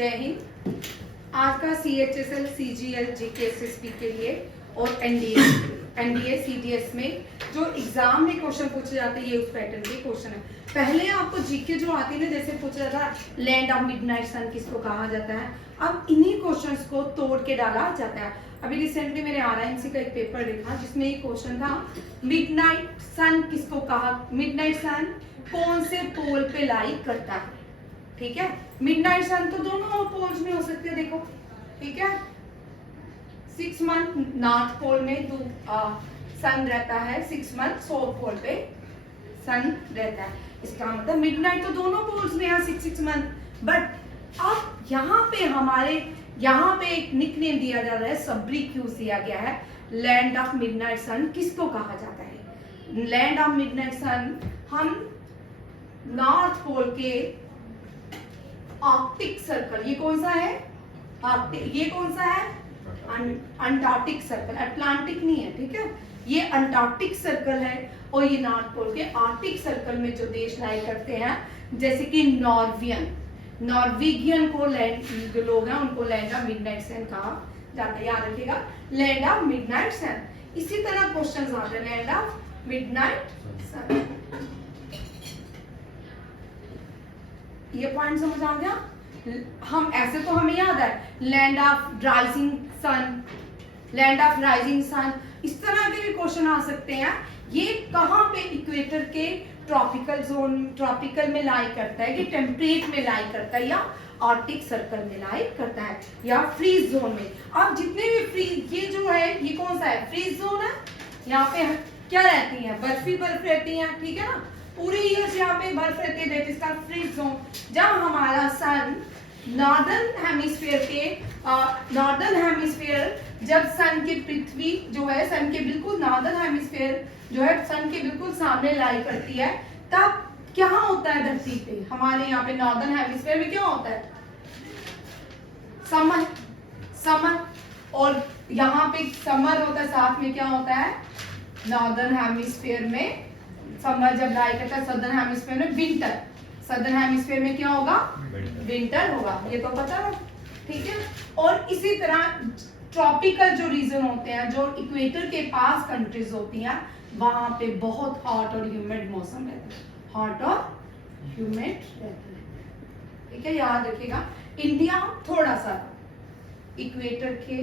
जय हिंद। आज का CHSL CGL GK SSB के लिए और NDA CDS में जो एग्जाम में क्वेश्चन पूछे जाते हैं ये उस पैटर्न के क्वेश्चन है। पहले आपको जीके जो आती है ना, जैसे पूछा जाता है लैंड ऑफ मिडनाइट सन किसको कहा जाता है, अब इन्हीं क्वेश्चंस को तोड़ के डाला जाता है। अभी रिसेंटली मैंने RIMC का एक पेपर देखा जिसमें एक क्वेश्चन था मिडनाइट सन किसको कहा, मिडनाइट सन कौन से पोल पे लाई करता है। ठीक है, मिडनाइट सन तो दोनों पोल्स में हो सकते हैं, देखो ठीक है। 6 मंथ नॉर्थ पोल में सन रहता है, 6 मंथ साउथ पोल पे सन रहता है। इसका मतलब मिडनाइट तो दोनों पोल्स में है 6 मंथ। बट अब यहाँ पे हमारे यहाँ पे एक निकनेम दिया जा रहा है, सब्रीक्यूज दिया गया है। लैंड ऑफ मिडनाइट सन किसको कहा जाता है? लैंड ऑफ मिडनाइट सन हम नॉर्थ पोल के आर्कटिक सर्कल, ये कौन सा है आर्कटिक, ये कौन सा है अंटार्कटिक सर्कल, अटलांटिक नहीं है, ठीक है। ये अंटार्कटिक सर्कल है और ये नॉर्थ पोल के आर्कटिक सर्कल में जो देश लाई करते हैं, जैसे कि नॉर्वेगियन को लैंड जो लोग हैं उनको लैंड ऑफ मिडनाइट सन कहा जाता है। याद रखिएगा लैंड ऑफ मिडनाइट सन। इसी तरह क्वेश्चन आते हैं लैंड ऑफ मिडनाइट सन। ये पॉइंट समझ आ गया? हम ऐसे तो हमें याद है land of rising sun, land of rising sun, इस तरह के भी क्वेश्चन आ सकते हैं। ये कहाँ पे इक्वेटर के ट्रॉपिकल जोन, ट्रॉपिकल में लाई करता है कि टेम्परेट में लाई करता है, या आर्कटिक सर्कल में लाई करता है, या फ्रीज जोन में। अब जितने भी फ्रीज, ये जो है ये कौन सा है, फ्रीज जोन है। यहाँ पे क्या रहती है, बर्फ ही बर्फ रहती है, ठीक है ना, पूरे ईयर यहाँ पे बर्फ रहती है, इसका फ्रीज जोन। जब हमारा सन नॉर्दर्न हेमिस्फीयर के नॉर्दर्न हेमिस्फीयर, जब सन की पृथ्वी जो है सन के बिल्कुल नॉर्दर्न हेमिस्फीयर जो है सन के बिल्कुल सामने लाई करती है, तब क्या होता है धरती पे, हमारे यहाँ पे नॉर्दर्न हेमिस्फीयर में क्या होता है, समर, और यहाँ पे समर होता है, साथ में क्या होता है नॉर्दर्न हेमिस्फीयर में समर जब लाई करता है, सदर्न हेमिस्फीयर में विंटर, सदर्न हेमिस्फीयर में क्या होगा, विंटर होगा, ये तो पता है, ठीक है। और इसी तरह ट्रॉपिकल जो रीजन होते हैं, जो इक्वेटर के पास कंट्रीज होती हैं, वहां पे बहुत हॉट और ह्यूमिड मौसम रहता है, हॉट और ह्यूमिड रहता है, ठीक है, याद रखिएगा। इंडिया थोड़ा सा इक्वेटर के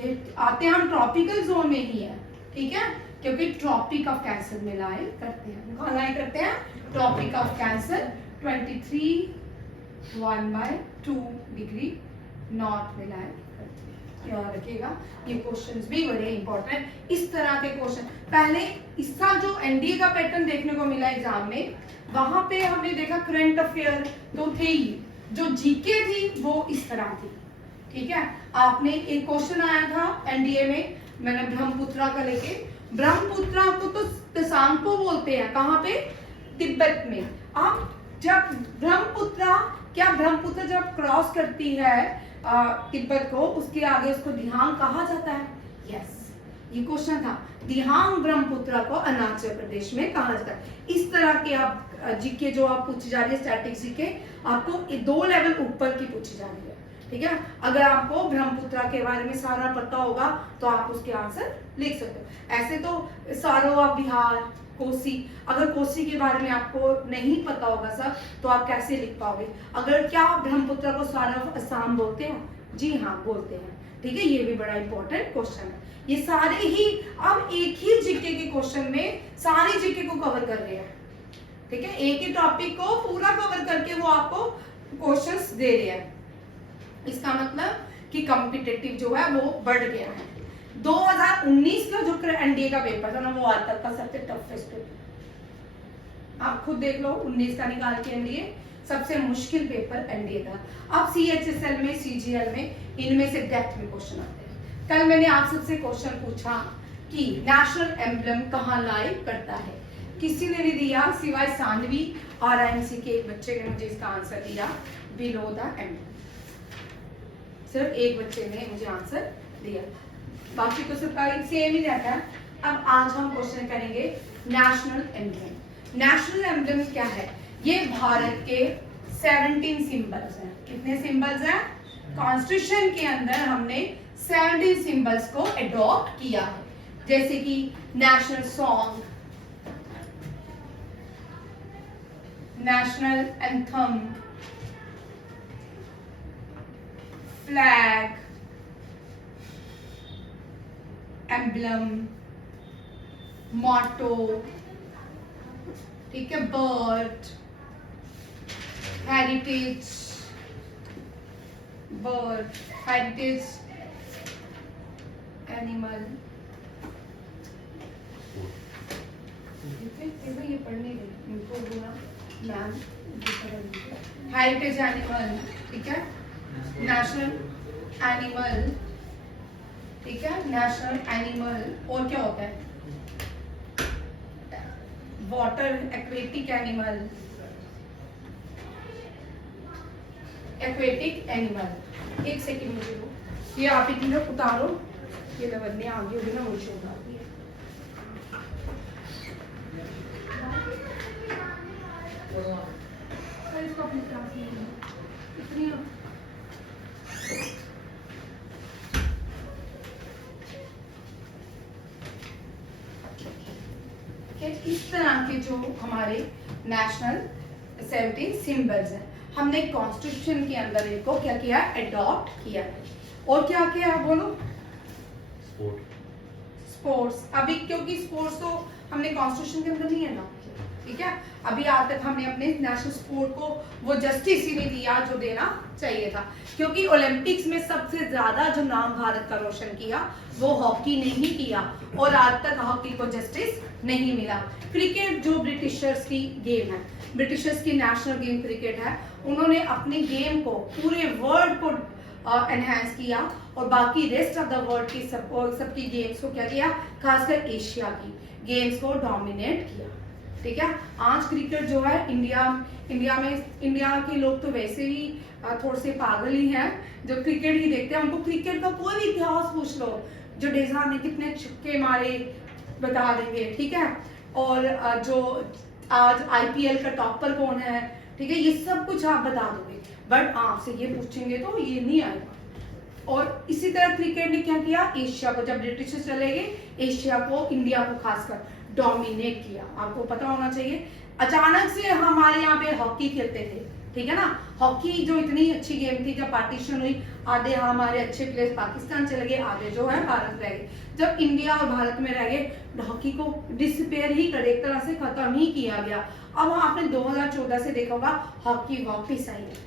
ये आते हैं, हम ट्रॉपिकल जोन में ही है, ठीक है, क्योंकि ट्रॉपिक ऑफ कैंसर में लाई करते हैं, कहाँ लाई करते हैं, tropic of cancer 23.1/2 degree north में लाई करते हैं, याद रखिएगा। ये क्वेश्चंस भी बड़े इंपॉर्टेंट, इस तरह के क्वेश्चन पहले इसका जो NDA का पैटर्न देखने को मिला एग्जाम में, वहां पे हमने देखा करंट अफेयर तो थे ही, जो जीके थी वो इस तरह थी, ठीक है। आपने एक क्वेश्चन आया था NDA में, मैंने ब्रह्मपुत्रा का लेके, ब्रह्मपुत्रा को तो तसांगपो बोलते हैं, कहाँ पे, तिब्बत में। अब जब ब्रह्मपुत्र जब क्रॉस करती है तिब्बत को, उसके आगे उसको दिहांग कहा जाता है, यस, ये क्वेश्चन था। दिहांग ब्रह्मपुत्रा को अरुणाचल प्रदेश में कहा जाता है। इस तरह के आप जीके जो आप पूछी जा रही है, स्टैटिक जीके आपको 2 लेवल ऊपर की पूछी जा रही है, ठीक है। अगर आपको ब्रह्मपुत्रा के बारे में सारा पता होगा तो आप उसके आंसर लिख सकते हो। ऐसे तो सारों बिहार, कोसी, अगर कोसी के बारे में आपको नहीं पता होगा सब, तो आप कैसे लिख पाओगे। अगर क्या ब्रह्मपुत्रा को सारा असम बोलते हैं, जी हाँ बोलते हैं, ठीक है, ये भी बड़ा इंपॉर्टेंट क्वेश्चन है। ये सारे ही अब एक ही जीके के क्वेश्चन में सारे जीके को कवर कर रहे हैं, ठीक है, एक ही टॉपिक को पूरा कवर करके वो आपको क्वेश्चंस दे रहे हैं। इसका मतलब कि कॉम्पिटिटिव जो है वो बढ़ गया है। 2019 का जो NDA का पेपर था ना, वो आज तक का सबसे टफेस्ट पेपर, आप खुद देख लो, 19 का निकाल के NDA सबसे मुश्किल पेपर NDA था। अब CHSL में, CGL में इनमें से डेप्थ में क्वेश्चन आते हैं। कल मैंने आप सबसे क्वेश्चन पूछा कि नेशनल एम्ब्लम कहाँ लाई करता है, किसी ने नहीं दिया सिवाय सानवी RIMC के एक बच्चे ने मुझे इसका आंसर दिया, बिलो द एम्ब्लम। सिर्फ एक बच्चे ने मुझे आंसर दिया, बाकी तो सबका सेम ही रहता है। अब आज हम क्वेश्चन करेंगे नेशनल एम्ब्लम। नेशनल एम्ब्लम क्या है, ये भारत के 17 सिंबल्स हैं। कितने सिंबल्स हैं? कॉन्स्टिट्यूशन के अंदर हमने 17 सिंबल्स को एडॉप्ट किया है, जैसे कि national song, national anthem, flag, emblem, motto, ठीक है, bird, heritage, bird, heritage animal, ये पढ़ने गई इनको बोला मैम, हेरिटेज एनिमल, ठीक है, नेशनल एनिमल, ठीक है, नेशनल एनिमल। और क्या होता है? Water aquatic animal, aquatic animal. एक सेकेंड मुझे दो, ये आप इतनी लोग उतारो, ये लवन्य आगे होगी ना, मुझे उतार दिए। इसको अपनी क्लास में इतनी इस तरह के जो हमारे नेशनल 17 सिंबल्स हैं, हमने कॉन्स्टिट्यूशन के अंदर इनको क्या किया? एडॉप्ट किया है। और क्या किया है बोलो? स्पोर्ट्स। अभी क्योंकि स्पोर्ट्स तो हमने कॉन्स्टिट्यूशन के अंदर नहीं है ना, ठीक है। अभी आज तक हमने अपने नेशनल स्पोर्ट को वो जस्टिस ही नहीं दिया जो देना चाहिए था, क्योंकि ओलंपिक्स में सबसे ज्यादा जो नाम भारत का रोशन किया वो हॉकी ने ही किया, और आज तक हॉकी को जस्टिस नहीं मिला। क्रिकेट जो ब्रिटिशर्स की गेम है, ब्रिटिशर्स की नेशनल गेम क्रिकेट है, उन्होंने अपने गेम को पूरे वर्ल्ड को एनहांस किया, और बाकी रेस्ट ऑफ द वर्ल्ड की सबकी गेम्स को क्या किया? खासकर एशिया की गेम्स को डोमिनेट किया, ठीक है। आज क्रिकेट जो है इंडिया के लोग तो वैसे ही थोड़े से पागल ही हैं, जो क्रिकेट ही देखते हैं। उनको क्रिकेट का कोई भी इतिहास पूछ लो, जडेजा ने कितने छक्के मारे बता देंगे, ठीक है। और जो आज आईपीएल का टॉपर कौन है, ठीक है, ये सब कुछ आप बता दोगे, बट आपसे ये पूछेंगे तो ये नहीं आएगा। और इसी तरह क्रिकेट ने क्या किया? एशिया को, जब ब्रिटिश चले गए, एशिया को, इंडिया को खासकर डोमिनेट किया। आपको पता होना चाहिए, अचानक से हमारे यहाँ पे हॉकी खेलते थे, ठीक है ना। हॉकी जो इतनी अच्छी गेम थी, जब पार्टीशन हुई, आधे हमारे अच्छे प्लेयर्स पाकिस्तान चले गए, आधे जो है भारत रह गए। जब इंडिया और भारत में रह गए, हॉकी को डिसअपेयर ही कर, एक तरह से खत्म ही किया गया। अब आपने 2014 से देखा होगा, हॉकी वापिस आई है।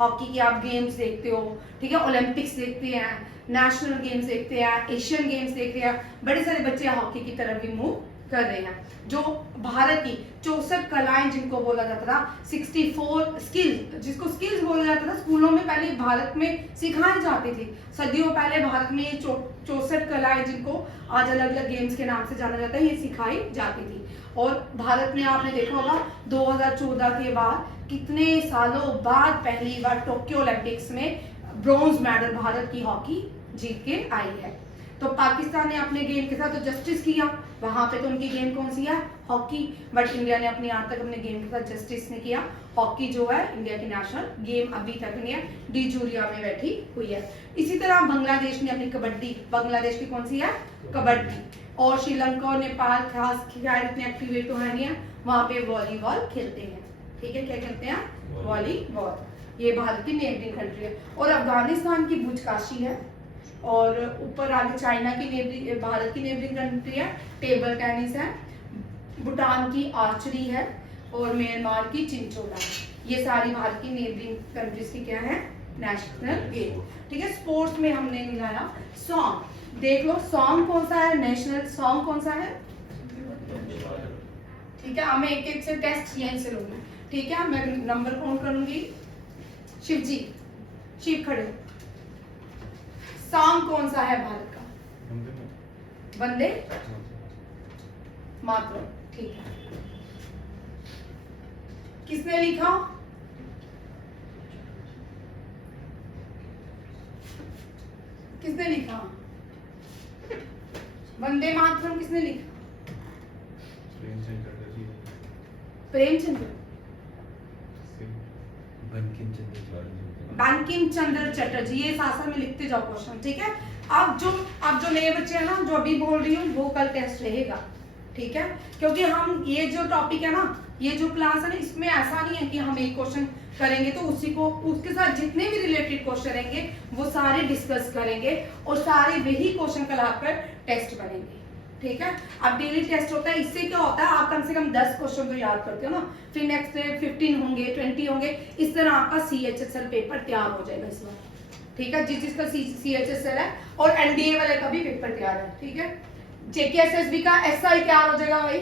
हॉकी की आप गेम्स देखते हो, ठीक है, ओलंपिक्स देखते हैं, नेशनल गेम्स देखते हैं, एशियन गेम्स देखते हैं, बड़े सारे बच्चे हॉकी की तरफ भी मूव कर रहे हैं। जो भारत की 64 कलाएं जिनको बोला जाता था, 64 स्किल्स, जिसको स्किल्स बोला जाता था, स्कूलों में पहले भारत में सिखाई जाती थी। सदियों पहले भारत में 64 कलाएं, जिनको आज अलग अलग गेम्स के नाम से जाना जाता है, ये सिखाई जाती थी। और भारत में आपने देखा होगा 2014 के बाद, कितने सालों बाद पहली बार टोक्यो ओलंपिक्स में ब्रॉन्ज मेडल भारत की हॉकी जीत के आई है। तो पाकिस्तान ने अपने गेम के साथ तो जस्टिस किया, वहां पे तो उनकी गेम कौन सी है? हॉकी। बट इंडिया ने अपने आज तक अपने गेम के साथ जस्टिस नहीं किया। हॉकी जो है इंडिया की नेशनल गेम अभी तक नहीं है, डी जूरिया में बैठी हुई है। इसी तरह बांग्लादेश ने अपनी कबड्डी, बांग्लादेश की कौन सी है? कबड्डी। और श्रीलंका और नेपाल खास खैर इतने एक्टिवेट तो है नहीं है, वहां पे वॉलीबॉल खेलते हैं, ठीक है। क्या खेलते हैं? वॉलीबॉल। ये भारत की नेबरिंग कंट्री है। और अफगानिस्तान की बुजकाशी है, और ऊपर आगे चाइना की नेबरिंग, भारत की नेबरिंग कंट्री है, टेबल टेनिस है, भूटान की आर्चरी है, और म्यांमार की चिंचोला है। ये सारी भारत की नेबरिंग कंट्रीज की क्या है? नेशनल गेम, ठीक है। स्पोर्ट्स में हमने मिलाया सॉन्ग। देख लो सॉन्ग कौन सा है, नेशनल सॉन्ग कौन सा है, ठीक है। मैं एक एक से टेस्ट यहीं से लूंगी, ठीक है। मैं नंबर काउंट करूंगी। शिव जी, शिव खड़े। सॉन्ग कौन सा है भारत का? वंदे मातरम, ठीक है। किसने लिखा? किसने लिखा वंदे मातरम? किसने लिखा? प्रेमचंद्र। बंकिम चंद्र चटर्जी, ये साथ में लिखते जाओ क्वेश्चन, ठीक है। अब जो नए बच्चे हैं ना, जो अभी बोल रही हूँ, वो कल टेस्ट रहेगा, ठीक है। क्योंकि हम ये जो टॉपिक है ना, ये जो क्लास है ना, इसमें ऐसा नहीं है कि हम एक क्वेश्चन करेंगे तो उसी को उसके साथ जितने भी रिलेटेड क्वेश्चन रहेंगे वो सारे डिस्कस करेंगे और सारे वही क्वेश्चन कल आपका टेस्ट बनेंगे, ठीक है। अब डेली टेस्ट होता है, इससे क्या होता है, आप कम से कम 10 क्वेश्चन तो याद करते हो ना, फिर नेक्स्ट डे 15 होंगे, 20 होंगे, इस तरह आपका CHSL पेपर तैयार हो जाएगा इस बार, ठीक है। जिसका CHSL है और NDA वाले का भी पेपर तैयार है, ठीक है। JKSSB का SI तैयार हो जाएगा भाई,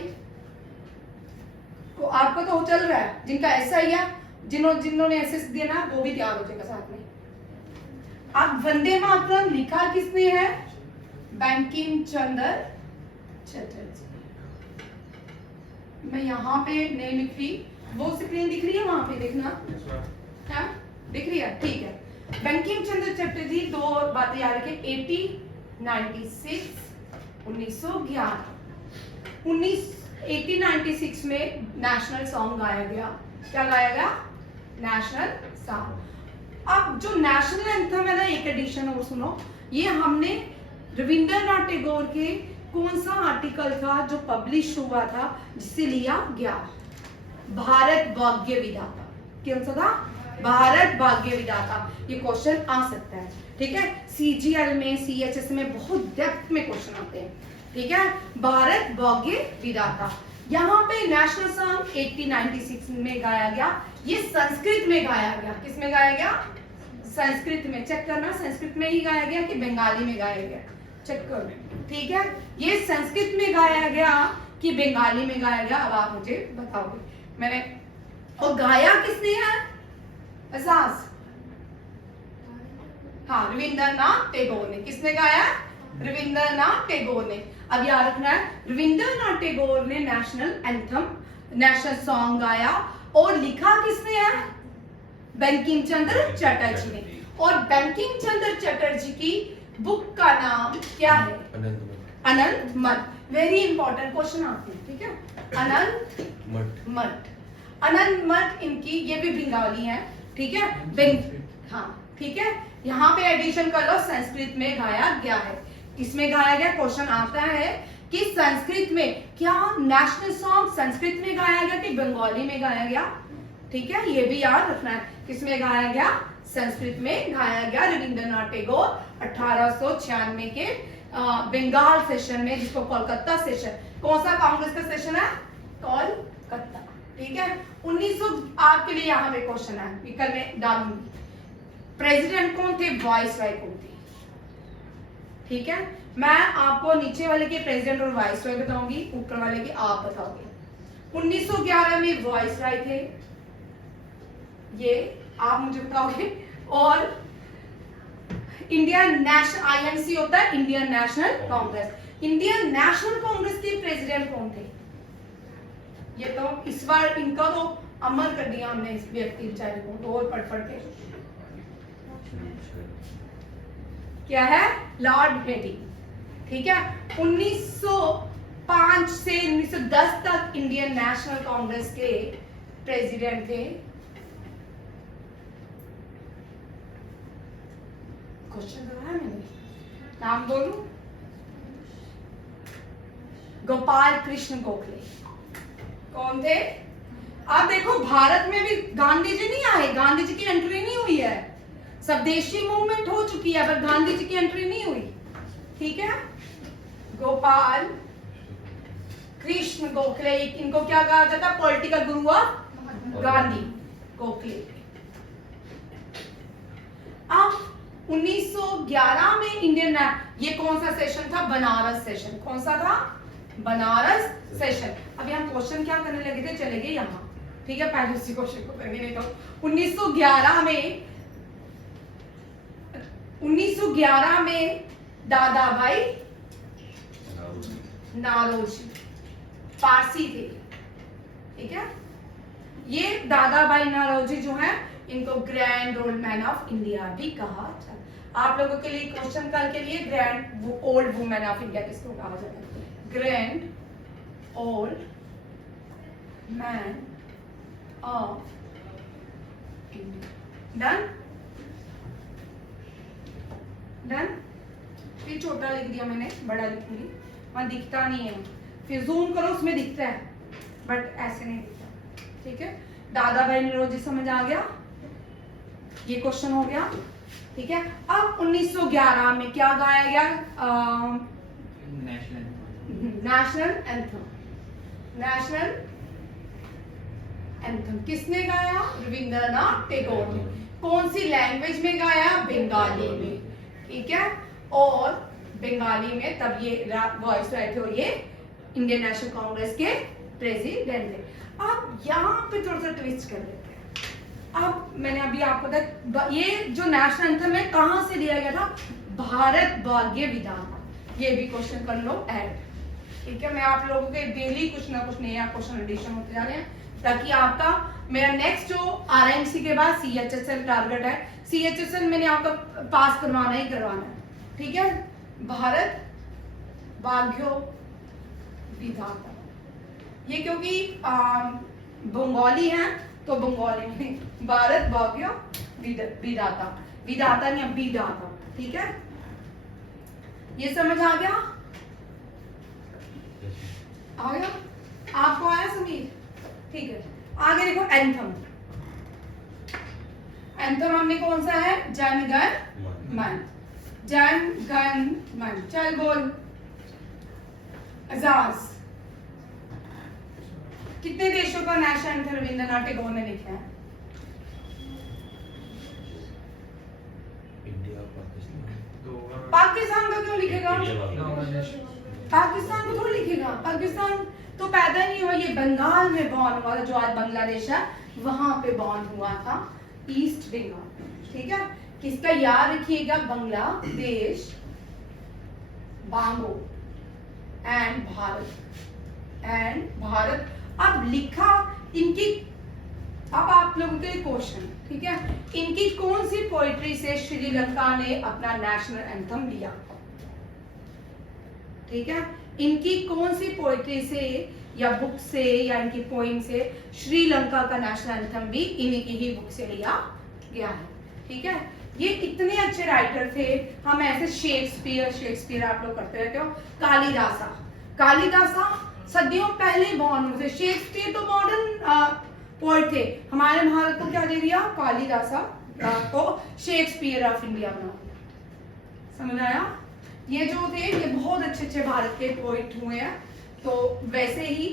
तो आपका तो चल रहा है, जिनका SI है, जिन्होंने SS दिया ना, वो भी तैयार हो जाएगा साथ में। अब वंदे मातरम लिखा किसने है, बंकिम चंद्र चटर्जी। मैं यहाँ पे नहीं लिख रही, वो स्क्रीन दिख रही है वहां पे, देखना है, दिख रही है, ठीक है। बंकिम चंद्र चटर्जी, दो बातें याद रखें, 1896 1896 में नेशनल सॉन्ग गाया गया, क्या गाया गया, नेशनल सॉन्ग। अब जो नेशनल एंथम है ना, एक एडिशन और सुनो, ये हमने रविंद्रनाथ टैगोर के कौन सा आर्टिकल था जो पब्लिश हुआ था, जिससे लिया गया, भारत भाग्य विधाता, कौन सा था, भारत भाग्य विधाता। ये क्वेश्चन आ सकता है, ठीक है। CGL में, CHS में बहुत डेप्थ में क्वेश्चन आते हैं, ठीक है। भारत भाग्य विधाता, यहाँ पे नेशनल सॉन्ग 1896 में गाया गया, ये संस्कृत में गाया गया, किस में गाया गया, संस्कृत में। चेक करना संस्कृत में ही गाया गया कि बंगाली में गाया गया, चेक करना, ठीक है। ये संस्कृत में गाया गया कि बंगाली में गाया गया, अब आप मुझे बताओगे। मैंने, और गाया किसने है, एहसास, हाँ, रविंद्रनाथ टैगोर ने। किसने गाया, रविंद्रनाथ टैगोर ने। अब याद रखना है, रविंद्रनाथ टैगोर ने नेशनल एंथम, नेशनल सॉन्ग गाया, और लिखा किसने है, बंकिम चंद्र चटर्जी ने। और बंकिम चंद्र चटर्जी की बुक का नाम क्या है, अनंत मठ। वेरी इंपॉर्टेंट क्वेश्चन आते हैं, ठीक है। अनंत मठ, अनंत मठ इनकी, ये भी बंगाली है, ठीक है, हाँ, ठीक है। यहाँ पे एडिशन कर लो, संस्कृत में गाया गया है, किसमें गाया गया, क्वेश्चन आता है कि संस्कृत में, क्या नेशनल सॉन्ग संस्कृत में गाया गया कि बंगाली में गाया गया, ठीक है। ये भी याद रखना है, किसमें गाया गया, संस्कृत में गाया गया। रविंद्रनाथ टैगोर 1896 के बंगाल सेशन में, जिसको कोलकाता सेशन, कौन सा कांग्रेस का सेशन है, कोलकाता, ठीक है। 1900, आपके लिए यहाँ पे क्वेश्चन है, कल मैं डालूंगी। प्रेसिडेंट कौन थे, वाइसरॉय कौन थे, ठीक है। मैं आपको नीचे वाले के प्रेसिडेंट और वाइसरॉय बताऊंगी, ऊपर वाले के आप बताओगे। 1911 में वाइसरॉय थे, ये आप मुझे बताओगे। और इंडियन नेशनल, INC होता है Indian national Congress, Indian national Congress के प्रेसिडेंट कौन थे, ये तो इस बार इनका तो अमर कर दिया हमने इस व्यक्ति बेचारे को, और पढ़ के, क्या है, लॉर्ड हेडी, ठीक है। 1905 से 1910 तक इंडियन नेशनल कांग्रेस के प्रेसिडेंट थे। क्वेश्चन कराया मैंने, नाम बोलूं, गोपाल कृष्ण गोखले, कौन थे। आप देखो, भारत में भी गांधी जी नहीं आए, गांधी जी की एंट्री नहीं हुई है, स्वदेशी मूवमेंट हो चुकी है, पर गांधी जी की एंट्री नहीं हुई, ठीक है। गोपाल कृष्ण गोखले, इनको क्या कहा जाता है, political Guru of Gandhi, Gokhale. अब 1911 में इंडियन, ये कौन सा सेशन था, बनारस सेशन, कौन सा था, बनारस सेशन। अभी हम क्वेश्चन क्या करने लगे थे, चले गए यहाँ, ठीक है, पहले उसी क्वेश्चन को करेंगे, नहीं तो 1911 में दादा भाई नारोजी, पारसी थे, ठीक है। ये दादा भाई नारोजी जो है, इनको grand old man of India भी कहा जाता है। आप लोगों के लिए क्वेश्चन कल के लिए, grand old women of India किसको कहा जाता है, grand old man of India. Done, done. ये छोटा लिख दिया मैंने, बड़ा लिखूंगी, वहां दिखता नहीं है, फिर जूम करो उसमें दिखता है बट ऐसे नहीं दिखता। ठीक है, दादा भाई निरोजी समझ आ गया, ये क्वेश्चन हो गया। ठीक है, अब 1911 में क्या गाया गया? National anthem. नेशनल एंथम किसने गाया? रविंद्रनाथ टैगोर ने। कौन सी लैंग्वेज में गाया? बंगाली में। ठीक है, और बंगाली में तब ये वॉइस रहे थे और ये इंडियन नेशनल कांग्रेस के प्रेसिडेंट थे। अब यहाँ पे थोड़ा सा ट्विस्ट कर लेते हैं। अब मैंने अभी आपको बताया ये जो नेशनल एंथम है कहाँ से दिया गया था? भारत भाग्य विधाता। ये भी क्वेश्चन कर लो ऐड। ठीक है, मैं आप लोगों के डेली कुछ ना कुछ नया क्वेश्चन एडिशन होते जा रहे हैं ताकि आपका मेरा नेक्स्ट जो आरएमसी के बाद सीएचएसएल टारगेट है, सीएचएसएल मैंने आपका पास करवाना ही करवाना है। ठीक है, भारत भाग्यो विधाता, ये क्योंकि बंगाली है तो बंगाली में भारत भाग्य विधाता, विधाता नहीं विधाता। ठीक है, ये समझ आ गया? आ गया? आपको आया समीर? ठीक है, आगे देखो एंथम। एंथम हमने कौन सा है? जन गण मन। जन गण मन, चल बोल। आजाद कितने देशों का नेशनल एंथम रविंद्रनाथ टैगोर ने लिखा है? इंडिया, पाकिस्तान का क्यों लिखेगा? पाकिस्तान को थोड़ी लिखेगा, पाकिस्तान तो पैदा नहीं हुआ, ये बंगाल में बॉर्न हुआ था, जो आज बांग्लादेश है वहां पे बॉर्न हुआ था, ईस्ट बंगाल। ठीक है, किसका याद रखिएगा? बांग्लादेश, बांगो एंड भारत। अब लिखा इनकी, अब आप लोगों के लिए क्वेश्चन। ठीक है, इनकी कौन सी पोइट्री से श्रीलंका ने अपना नेशनल एंथम लिया? ठीक है, इनकी कौन सी पोइट्री से या बुक से या इनकी पोइम से श्रीलंका का नेशनल एंथम भी इन्हीं की ही बुक से लिया गया है। ठीक है, ये इतने अच्छे राइटर थे। हम ऐसे शेक्सपियर आप लोग करते रहते हो, कालिदासा सदियों पहले बॉर्न हुए थे। शेक्सपियर तो मॉडर्न पोएट थे, हमारे भारत को क्या दे दिया? कालिदासा को शेक्सपियर ऑफ इंडिया बना दिया। समझ आया? ये जो थे ये बहुत अच्छे अच्छे भारत के पोइट हुए हैं। तो वैसे ही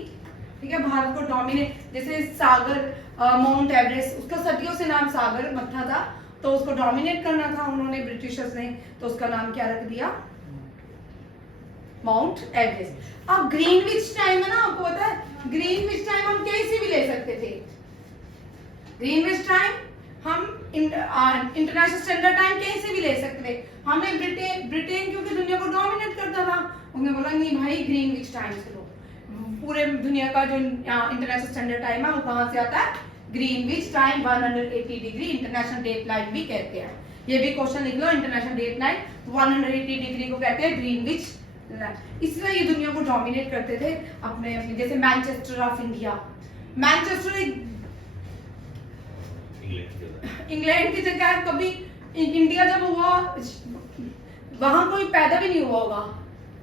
ठीक है, भारत को डोमिनेट, जैसे सागर माउंट एवरेस्ट, उसका सदियों से नाम सागर मत्था था, तो उसको डोमिनेट करना था उन्होंने ब्रिटिशर्स ने, तो उसका नाम क्या रख दिया? Mount Everest. अब ग्रीनविच टाइम है ना, आपको पता है ग्रीनविच टाइम हम कैसे भी ले सकते थे। ग्रीनविच टाइम हम इंटरनेशनल स्टैंडर्ड टाइम कैसे भी ले सकते थे। हमने ब्रिटेन क्योंकि दुनिया को डोमिनेट करता था, उसने बोला नहीं भाई ग्रीनविच टाइम से लो। पूरे दुनिया का जो इंटरनेशनल स्टैंडर्ड टाइम है वो कहां से आता है? Greenwich time 180 degree, international date line भी कहते हैं। ये भी क्वेश्चन लिख लो, इंटरनेशनल डेट लाइन 180 डिग्री को कहते हैं ग्रीनविच लाइन। इसलिए ये दुनिया को डोमिनेट करते थे अपने अपने, जैसे Manchester of India, Manchester England की जगह है। कभी इंडिया जब हुआ वहां कोई पैदा भी नहीं हुआ होगा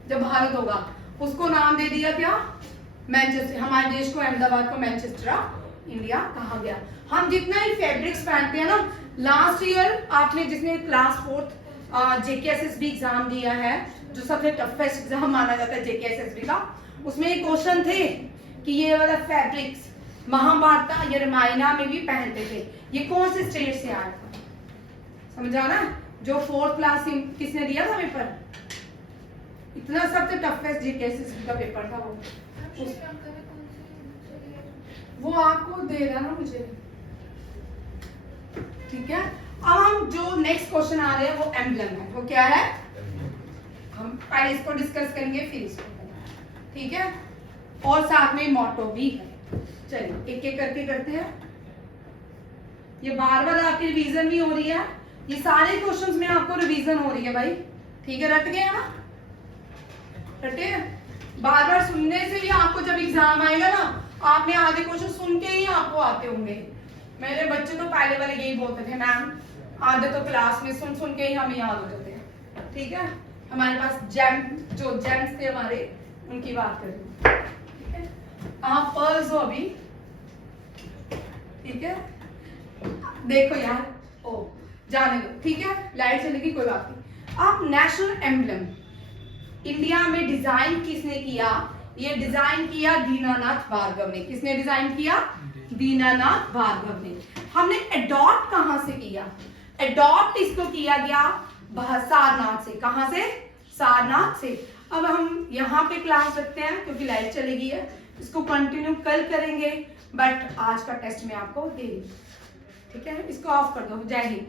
जब भारत होगा, उसको नाम दे दिया क्या? मैनचेस्टर। हमारे देश को, अहमदाबाद को मैनचेस्टर ऑफ इंडिया कहा गया। हम जितना ही फैब्रिक्स पहनते हैं ना, लास्ट ईयर आपने जिसने क्लास 4th जेकेएसएसबी एग्जाम दिया है, जो सबसे टफेस्ट एग्जाम माना जाता है जेकेएसएसबी का, उसमें एक क्वेश्चन थे कि ये वाला फैब्रिक्स महाभारत या रामायण में भी पहनते थे, ये कौन से स्टेट से आया था? समझ आ रहा है? जो 4th क्लास किसने दिया था पेपर, इतना सबसे टफेस्ट जेकेएसएसबी का पेपर था वो आपको दे रहा ना मुझे। ठीक है, अब हम जो नेक्स्ट क्वेश्चन आ रहे हैं वो एम्ब्लम है। वो क्या है? हम पहले इसको डिस्कस करेंगे फिर इसको करेंगे। ठीक है, और साथ में मोटो भी है। चलिए एक एक करके करते हैं। ये बार बार आपकी रिवीजन भी हो रही है, ये सारे क्वेश्चंस में आपको रिवीजन हो रही है भाई। ठीक है, रट गए ना? रटे? बार बार सुनने से भी आपको जब एग्जाम आएगा ना, आपने आधे क्वेश्चन सुन के ही आपको आते होंगे। मेरे बच्चे तो पहले वाले यही बोलते थे, मैम आधे तो क्लास में सुन सुन के ही हमें याद हो जाते हैं। ठीक है, हमारे पास जो जेम्स थे हमारे, उनकी बात करें, ठीक है। आप पर्ल्स हो अभी, ठीक है, देखो यार, ओ जाने दो, ठीक है, लाइट चलेगी कोई बात नहीं। आप नेशनल एम्बलम इंडिया में डिजाइन किसने किया? ये डिजाइन किया दीनानाथ भार्गव ने। किसने डिजाइन किया? दीनानाथ भार्गव ने। हमने अडॉप्ट कहां से किया? अडॉप्ट इसको किया गया सारनाथ से। कहां से? सारनाथ से। अब हम यहाँ पे क्लास रखते हैं क्योंकि लाइट चलेगी है, इसको कंटिन्यू कल करेंगे, बट आज का टेस्ट में आपको दे, ठीक है, इसको ऑफ कर दो। जय हिंद।